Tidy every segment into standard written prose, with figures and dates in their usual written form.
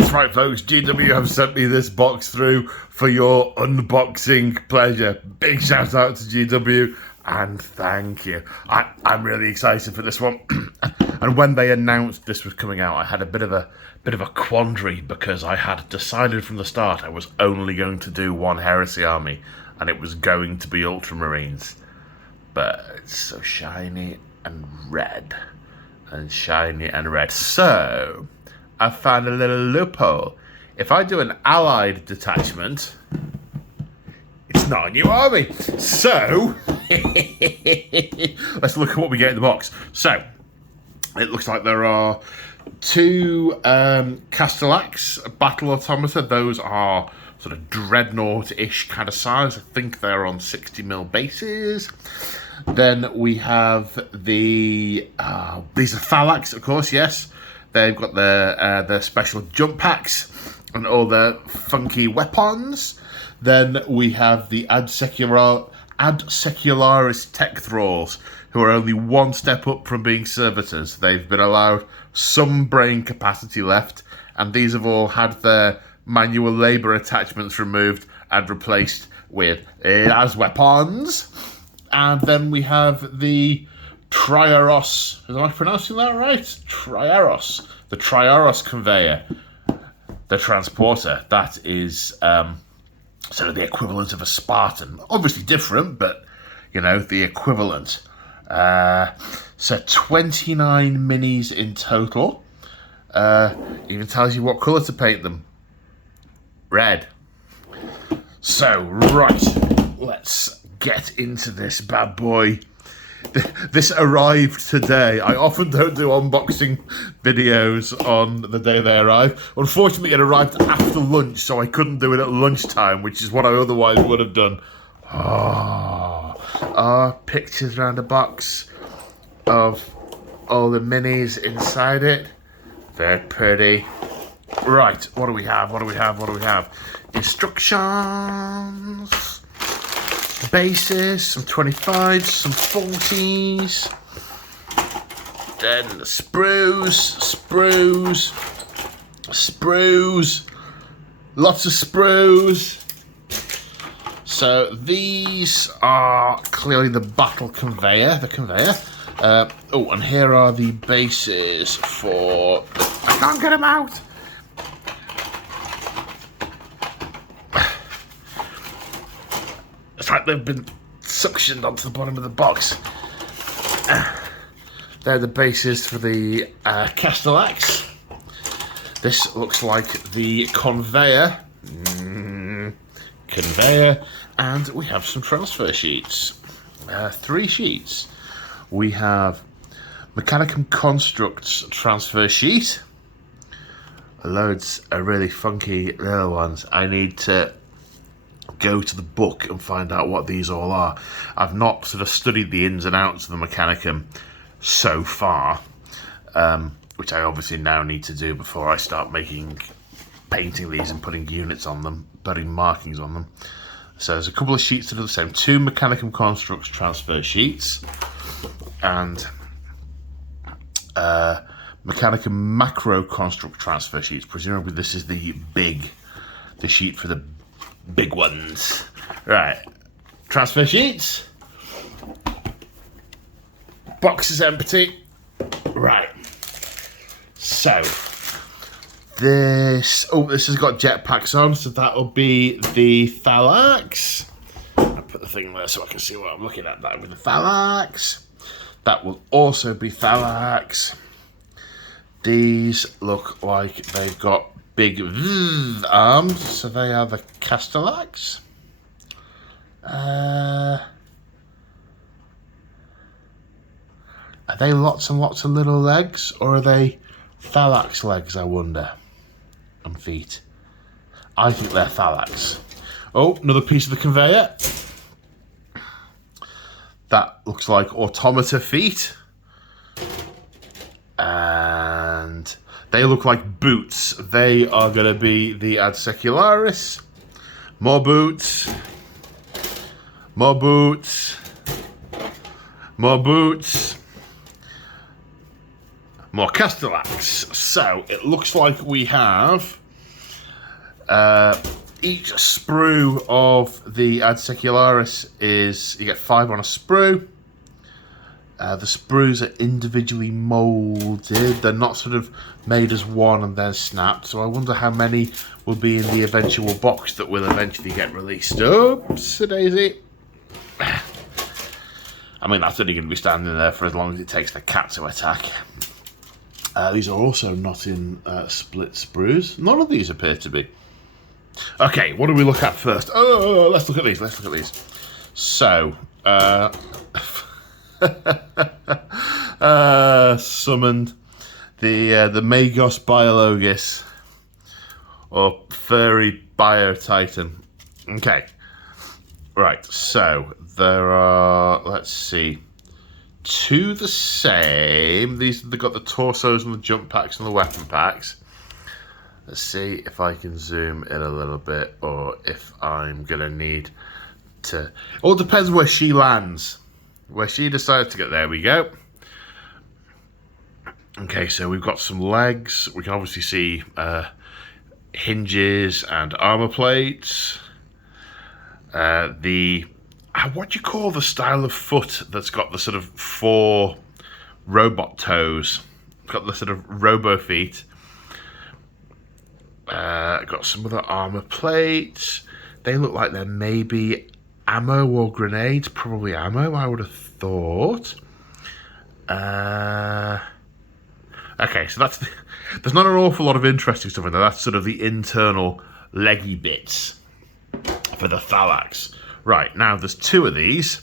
That's right, folks. GW have sent me this box through for your unboxing pleasure. Big shout out to GW and thank you. I'm really excited for this one. And when they announced this was coming out, I had a bit of a quandary because I had decided from the start I was only going to do one Heresy army, and it was going to be Ultramarines. But it's so shiny and red, and shiny and red. So I found a little loophole. If I do an allied detachment, it's not a new army. So let's look at what we get in the box. So it looks like there are two Castellax battle automata. Those are sort of dreadnought-ish kind of size. I think they're on 60mm bases. Then we have the these are Thallax, of course. Yes, they've got their special jump packs and all their funky weapons. Then we have the Ad Secularis Tech Thralls, who are only one step up from being servitors. They've been allowed some brain capacity left, and these have all had their manual labour attachments removed and replaced with las weapons. And then we have the Triaros. Am I pronouncing that right? Triaros. The Triaros conveyor. The transporter. That is sort of the equivalent of a Spartan. Obviously different, but, you know, the equivalent. So 29 minis in total. Even tells you what colour to paint them. Red. So, right. Let's get into this bad boy. This arrived today. I often don't do unboxing videos on the day they arrive. Unfortunately, it arrived after lunch, so I couldn't do it at lunchtime, which is what I otherwise would have done. Pictures around a box of all the minis inside it. Very pretty. Right, what do we have? Instructions. Bases, some 25s, some 40s. Then the sprues. Lots of sprues. So these are clearly the battle conveyor, and here are the bases for... I can't get them out! It's like they've been suctioned onto the bottom of the box. They're the bases for the Castellax. This looks like the conveyor. And we have some transfer sheets. 3 sheets. We have Mechanicum Constructs transfer sheet. Loads of really funky little ones. I need to go to the book and find out what these all are. I've not sort of studied the ins and outs of the Mechanicum so far, which I obviously now need to do before I start painting these and putting units on them, putting markings on them. So there's a couple of sheets that are the same. 2 Mechanicum Constructs transfer sheets and Mechanicum Macro Construct transfer sheets. Presumably this is the sheet for the big ones. Right. Transfer sheets. Box is empty. Right. So this has got jetpacks on, so that'll be the Thallax. I'll put the thing there so I can see what I'm looking at. That with the Thallax. That will also be Thallax. These look like they've got big arms, so they are the Castellax. Are they lots and lots of little legs, or are they Thallax legs, I wonder? And feet. I think they're Thallax. Oh, another piece of the conveyor. That looks like automata feet. And they look like boots. They are going to be the Ad Secularis. More boots. More boots. More boots. More Castellax. So it looks like we have Each sprue of the Ad Secularis is, you get 5 on a sprue. The sprues are individually moulded. They're not sort of made as one and then snapped. So I wonder how many will be in the eventual box that will eventually get released. Oops, daisy. I mean, that's only going to be standing there for as long as it takes the cat to attack. These are also not in split sprues. None of these appear to be. Okay, what do we look at first? Oh, let's look at these. So, summoned the Magos Biologis, or furry Biotitan. Okay, right. So there are, let's see, 2 the same. They've got the torsos and the jump packs and the weapon packs. Let's see if I can zoom in a little bit, or if I'm gonna need to. All depends where she lands. Where she decides to get. There we go. Okay, so we've got some legs. We can obviously see hinges and armor plates. What do you call the style of foot that's got the sort of 4 robot toes? Got the sort of robo feet. Got some other armor plates. They look like they're maybe ammo or grenades. Probably ammo, I would have thought. Okay, so there's not an awful lot of interesting stuff in there. That's sort of the internal leggy bits for the Thalax. Right, now there's 2 of these.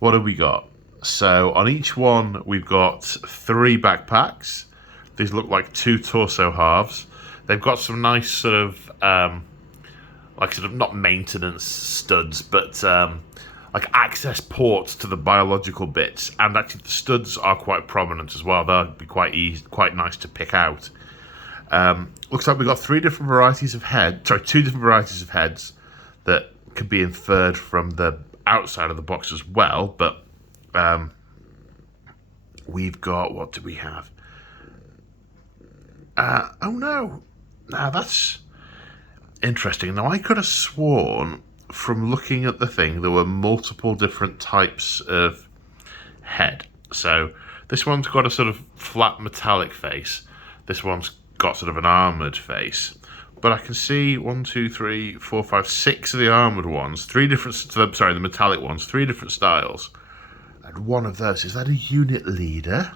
What have we got? So on each one we've got 3 backpacks. These look like 2 torso halves. They've got some nice sort of like sort of not maintenance studs, but like access ports to the biological bits, and actually the studs are quite prominent as well. They'll be quite easy, quite nice to pick out. Looks like we've got 2 different varieties of heads that could be inferred from the outside of the box as well. But we've got, what do we have? Oh no, now that's interesting. Now I could have sworn from looking at the thing there were multiple different types of head. So this one's got a sort of flat metallic face. This one's got sort of an armoured face. But I can see 1, 2, 3, 4, 5, 6 of the armoured ones. 3 different, sorry, the metallic ones. 3 different styles. And one of those, is that a unit leader?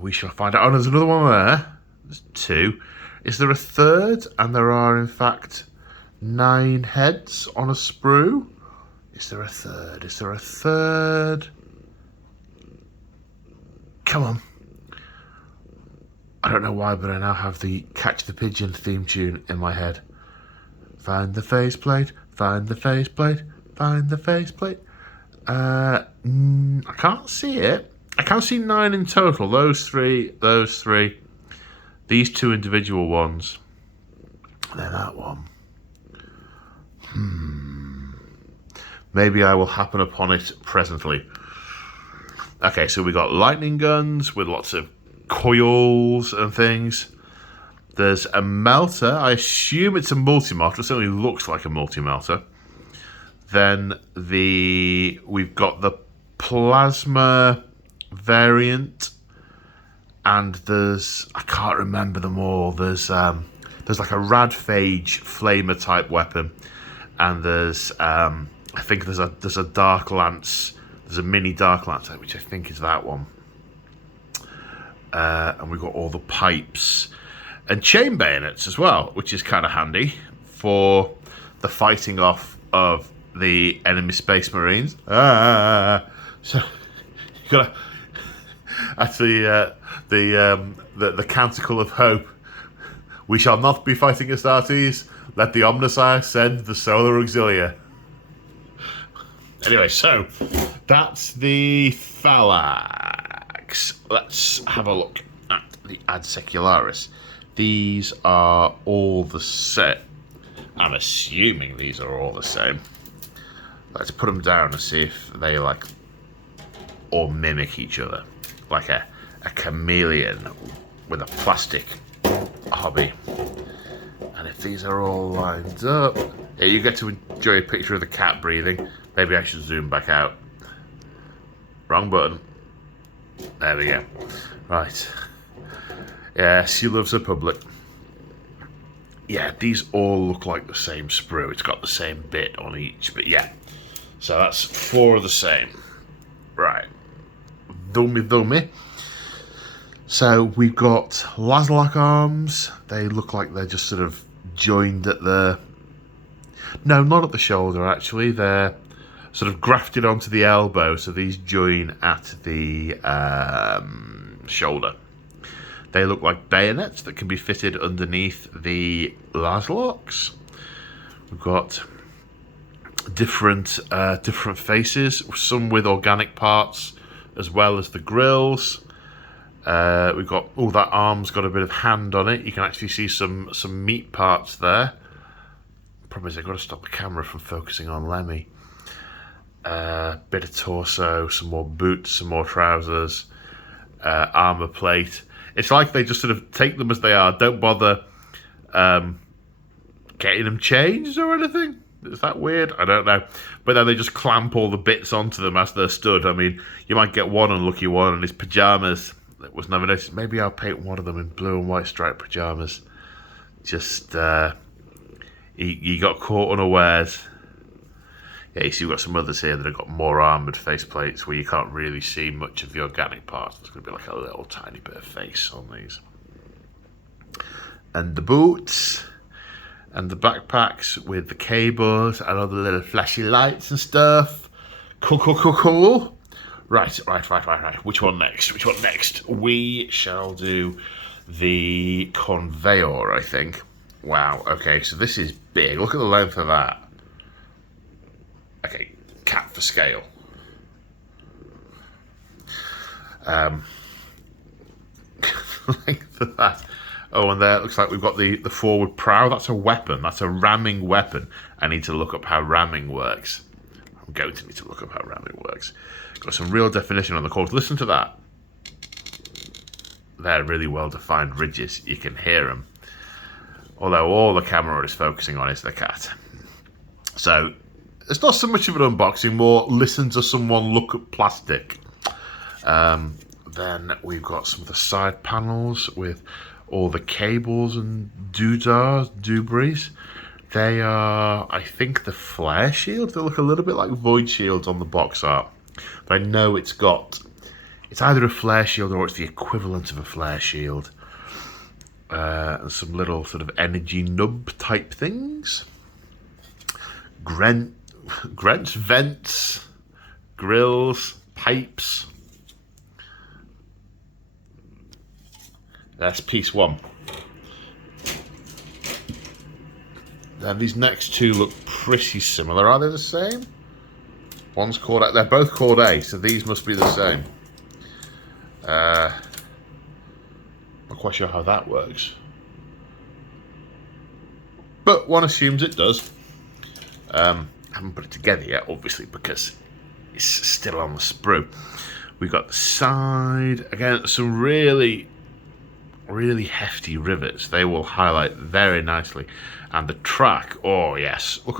We shall find out. Oh, there's another one there. There's 2. Is there a third? And there are, in fact, 9 heads on a sprue. Is there a third? Is there a third? Come on. I don't know why, but I now have the Catch the Pigeon theme tune in my head. Find the faceplate, find the faceplate, find the faceplate. I can't see it. I can't see 9 in total. Those 3. These 2 individual ones. And then that one. Maybe I will happen upon it presently. Okay, so we got lightning guns with lots of coils and things. There's a melter. I assume it's a multi-melter. It certainly looks like a multi-melter. Then we've got the plasma variant, and I can't remember them all. There's like a radphage flamer type weapon, and there's I think there's a dark lance. There's a mini dark lance, which I think is that one. And we've got all the pipes and chain bayonets as well, which is kind of handy for the fighting off of the enemy space marines. So you got actually the canticle of hope. We shall not be fighting Astartes. Let the Omnissiah send the solar auxilia. Anyway, so that's the Thalax. Let's have a look at the Ad Secularis. These are all the same. I'm assuming these are all the same. Let's put them down and see if they like or mimic each other, like a chameleon with a plastic hobby. And these are all lined up. Yeah, you get to enjoy a picture of the cat breathing. Maybe I should zoom back out. Wrong button. There we go. Right. Yeah, she loves her public. Yeah, these all look like the same sprue. It's got the same bit on each, but yeah. So that's 4 of the same. Right. Dummy. So we've got Lazlock arms. They look like they're just sort of joined at the... No, not at the shoulder, actually. They're sort of grafted onto the elbow, so these join at the shoulder. They look like bayonets that can be fitted underneath the Lazlocks. We've got different faces, some with organic parts, as well as the grills. We've got, oh, that arm's got a bit of hand on it. You can actually see some meat parts there. Problem is I've got to stop the camera from focusing on Lemmy. Bit of torso, some more boots, some more trousers, armor plate. It's like they just sort of take them as they are. Don't bother getting them changed or anything. Is that weird? I don't know. But then they just clamp all the bits onto them as they're stood. I mean, you might get one unlucky one in his pyjamas that was never noticed. Maybe I'll paint one of them in blue and white striped pyjamas. Just, he got caught unawares. Yeah, you see we've got some others here that have got more armoured faceplates where you can't really see much of the organic parts. There's going to be like a little tiny bit of face on these. And the boots. And the backpacks with the cables and all the little flashy lights and stuff. Cool. Right. Which one next? We shall do the conveyor, I think. Wow, okay, so this is big. Look at the length of that. Okay, cat for scale. Length of that. Oh, and there it looks like we've got the forward prow. That's a weapon. That's a ramming weapon. I need to look up how ramming works. I'm going to need to look up how ramming works. Got some real definition on the cords. Listen to that. They're really well-defined ridges. You can hear them. Although all the camera is focusing on is the cat. So, it's not so much of an unboxing, more listen to someone look at plastic. Then we've got some of the side panels with all the cables and doobrays. They are, I think, the flare shields. They look a little bit like void shields on the box art. But I know it's either a flare shield or it's the equivalent of a flare shield. And some little sort of energy nub type things. Grents, vents, grills, pipes. That's piece 1. Then these next two look pretty similar. Are they the same? One's called A. They're both called A, so these must be the same. Not quite sure how that works. But one assumes it does. I haven't put it together yet, obviously, because it's still on the sprue. We've got the side. Again, some really hefty rivets. They will highlight very nicely. And the track, oh yes, look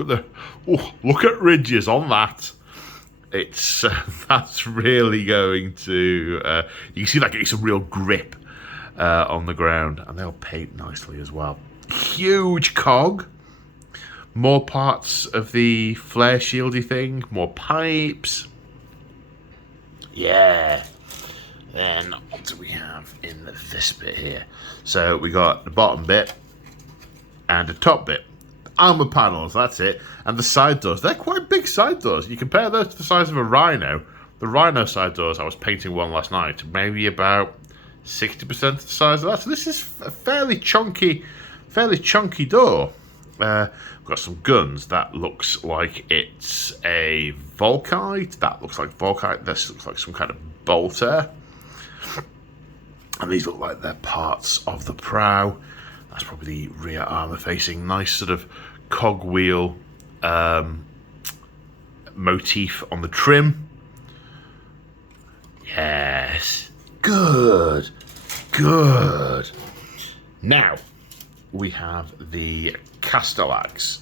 at ridges on that. It's that's really going to you can see that getting some real grip on the ground, and they'll paint nicely as well. Huge cog, more parts of the flare shieldy thing, more pipes. Yeah. Then what do we have in this bit here? So we got the bottom bit and the top bit. Armor panels, that's it. And the side doors. They're quite big side doors. You compare those to the size of a Rhino. The Rhino side doors, I was painting one last night, maybe about 60% of the size of that. So this is a fairly chunky door. We've got some guns. That looks like it's a Volkite. That looks like Volkite. This looks like some kind of bolter. And these look like they're parts of the prow. That's probably the rear armour facing. Nice sort of cogwheel motif on the trim. Yes. Good. Now, we have the Castellax.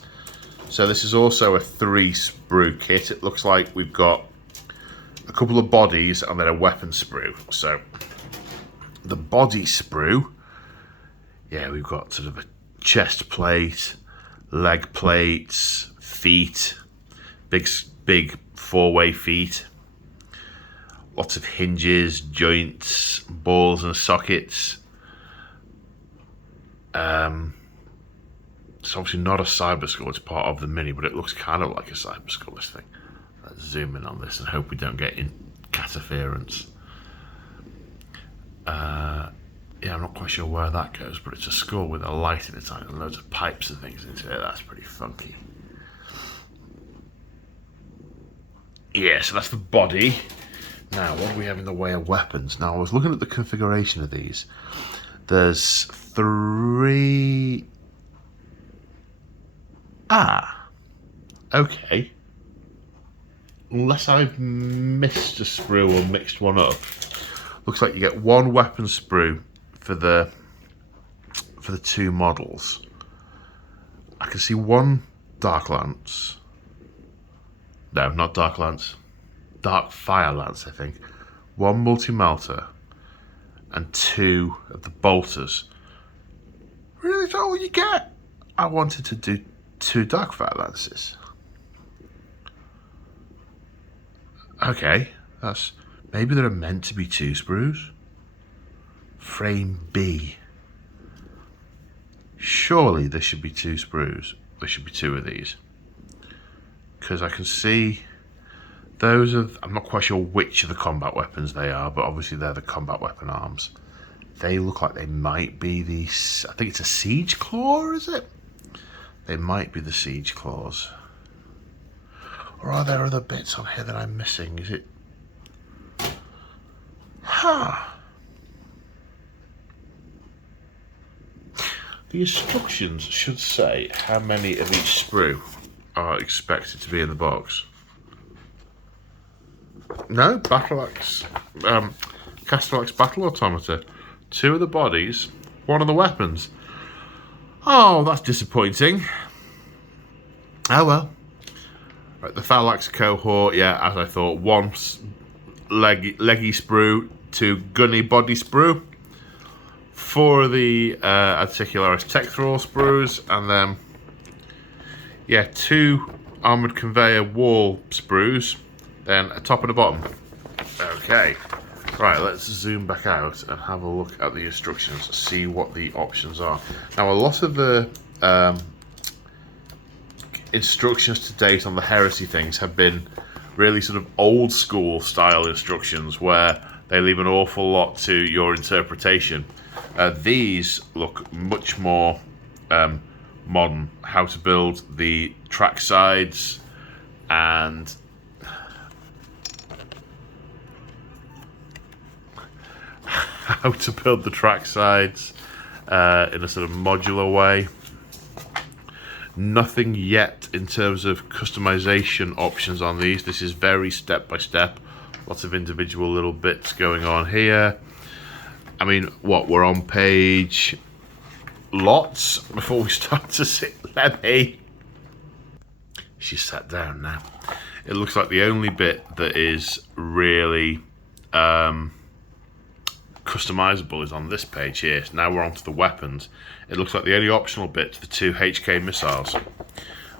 So this is also a 3 sprue kit. It looks like we've got a couple of bodies and then a weapon sprue. So the body sprue, yeah, we've got sort of a chest plate, leg plates, feet, big 4-way feet, lots of hinges, joints, balls and sockets. It's obviously not a cyber skull, it's part of the mini, but it looks kind of like a cyber skull, this thing. Let's zoom in on this and hope we don't get in cat interference. Yeah, I'm not quite sure where that goes, but it's a skull with a light in its eye and loads of pipes and things into it. That's pretty funky. Yeah, so that's the body. Now, what do we have in the way of weapons? Now, I was looking at the configuration of these. There's 3... okay. Unless I've missed a sprue or mixed one up. Looks like you get 1 weapon sprue for the 2 models. I can see 1 Dark Lance. No, not Dark Lance. Dark Fire Lance, I think. 1 multi-melter and 2 of the bolters. Really, that's all you get? I wanted to do 2 Dark Fire Lances. Okay, that's... maybe there are meant to be 2 sprues. Frame B. Surely there should be 2 sprues. There should be 2 of these. Because I can see those are... I'm not quite sure which of the combat weapons they are, but obviously they're the combat weapon arms. They look like they might be the... I think it's a siege claw, is it? They might be the siege claws. Or are there other bits on here that I'm missing? Is it... The instructions should say how many of each sprue are expected to be in the box. No, Castellax Battle Automata. 2 of the bodies, 1 of the weapons. Oh, that's disappointing. Oh well. Right, the Phalanx cohort, yeah, as I thought, 1 leggy sprue, 2 gunny body sprue, 4 of the Articularis tech thrall sprues, and then, yeah, 2 armoured conveyor wall sprues, then a top and a bottom. Okay, right, let's zoom back out and have a look at the instructions, see what the options are. Now, a lot of the instructions to date on the Heresy things have been really sort of old school style instructions where they leave an awful lot to your interpretation. These look much more modern. How to build the track sides and how to build the track sides in a sort of modular way. Nothing yet in terms of customization options on these. This is very step by step. Lots of individual little bits going on here. I mean, what, we're on page lots before we start to sit. Let me. She's sat down now. It looks like the only bit that is really customizable is on this page here. So now we're on to the weapons. It looks like the only optional bit, the 2 HK missiles,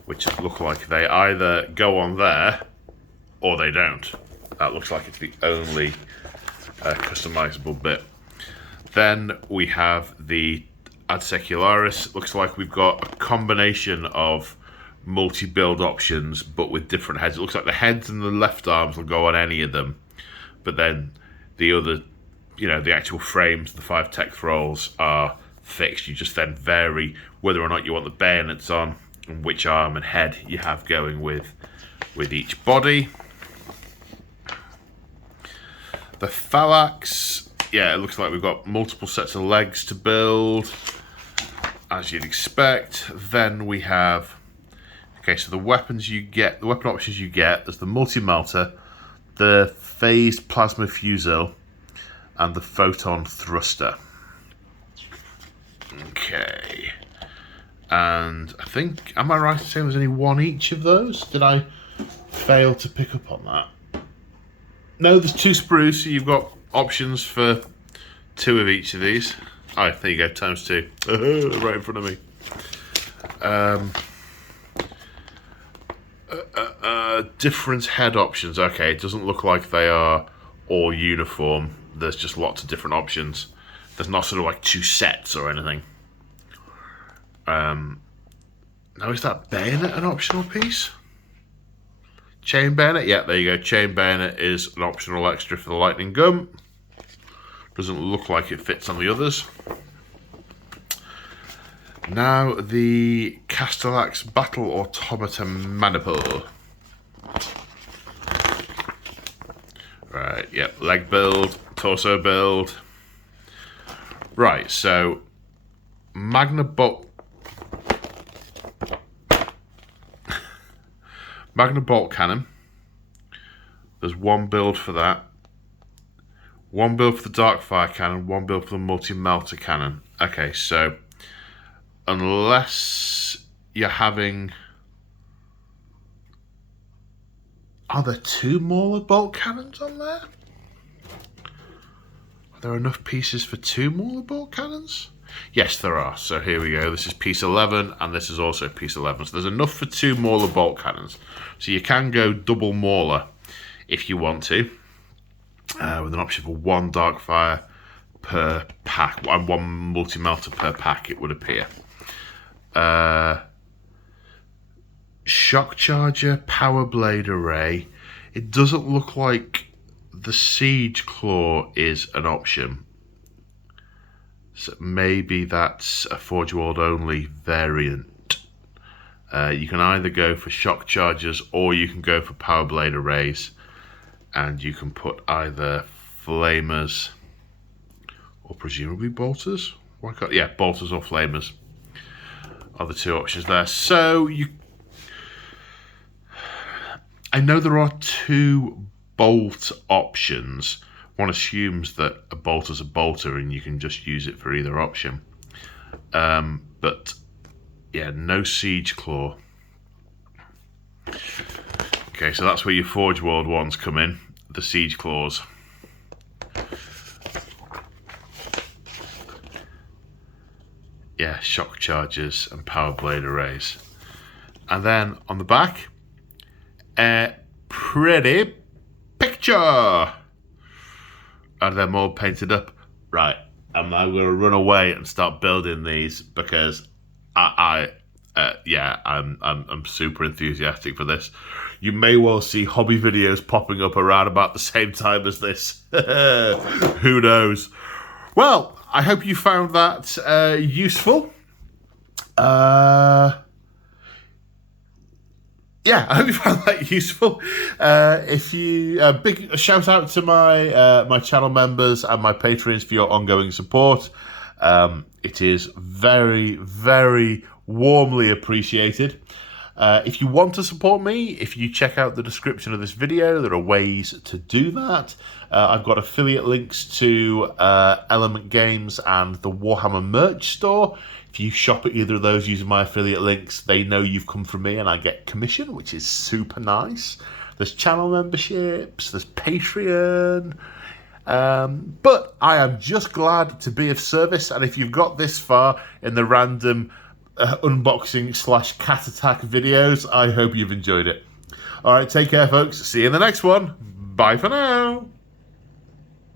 which look like they either go on there or they don't. That looks like it's the only customizable bit. Then we have the Ad Secularis. Looks like we've got a combination of multi-build options, but with different heads. It looks like the heads and the left arms will go on any of them, but then the other, you know, the actual frames, the 5 tech thralls are fixed. You just then vary whether or not you want the bayonets on and which arm and head you have going with each body. The Phalanx, yeah, it looks like we've got multiple sets of legs to build, as you'd expect. Then we have, okay, so the weapons you get, the weapon options you get, there's the multi-melter, the phased plasma fusil, and the photon thruster. Okay, And I think, am I right in saying there's only one each of those? Did I fail to pick up on that? No, there's 2 sprues, so you've got options for 2 of each of these. Oh, there you go, times 2. Right in front of me. Different head options. Okay, it doesn't look like they are all uniform. There's just lots of different options. There's not sort of like 2 sets or anything. Now, is that bayonet an optional piece? Chain bayonet? Yeah, there you go. Chain bayonet is an optional extra for the lightning gun. Doesn't look like it fits on the others. Now, the Castellax Battle Automata Maniple. Right, yep, leg build, torso build. Right, so Magna Bolt Cannon. There's 1 build for that. 1 build for the Darkfire Cannon, 1 build for the Multi-Melter Cannon. Okay, so unless you're having... Are there 2 Mauler Bolt Cannons on there? Are there enough pieces for 2 Mauler Bolt Cannons? Yes, there are. So here we go. This is piece 11, and this is also piece 11. So there's enough for 2 Mauler Bolt Cannons. So you can go double Mauler if you want to, with an option for 1 Darkfire per pack, and 1 Multi-Melter per pack, it would appear. Shock Charger, Power Blade Array. It doesn't look like the Siege Claw is an option. So maybe that's a Forge World only variant. You can either go for Shock Chargers or you can go for Power Blade Arrays. And you can put either Flamers or presumably Bolters. Why can't, yeah, Bolters or Flamers are the 2 options there. So I know there are 2 bolt options. One assumes that a bolter's a bolter and you can just use it for either option. But yeah, no Siege Claw. Okay, so that's where your Forge World ones come in, the Siege Claws. Yeah, Shock Chargers and Power Blade Arrays. And then on the back, a pretty picture. And they're all painted up. Right, I'm now going to run away and start building these because I'm super enthusiastic for this. You may well see hobby videos popping up around about the same time as this. Who knows? Well, I hope you found that useful. Yeah, I hope you found that useful. If you big shout out to my my channel members and my patrons for your ongoing support. It is very, very warmly appreciated. If you want to support me, if you check out the description of this video, there are ways to do that. I've got affiliate links to Element Games and the Warhammer merch store. If you shop at either of those using my affiliate links, they know you've come from me and I get commission, which is super nice. There's channel memberships, there's Patreon. But I am just glad to be of service, and if you've got this far in the random unboxing / cat attack videos, I hope you've enjoyed it. Alright, take care folks, see you in the next one. Bye for now.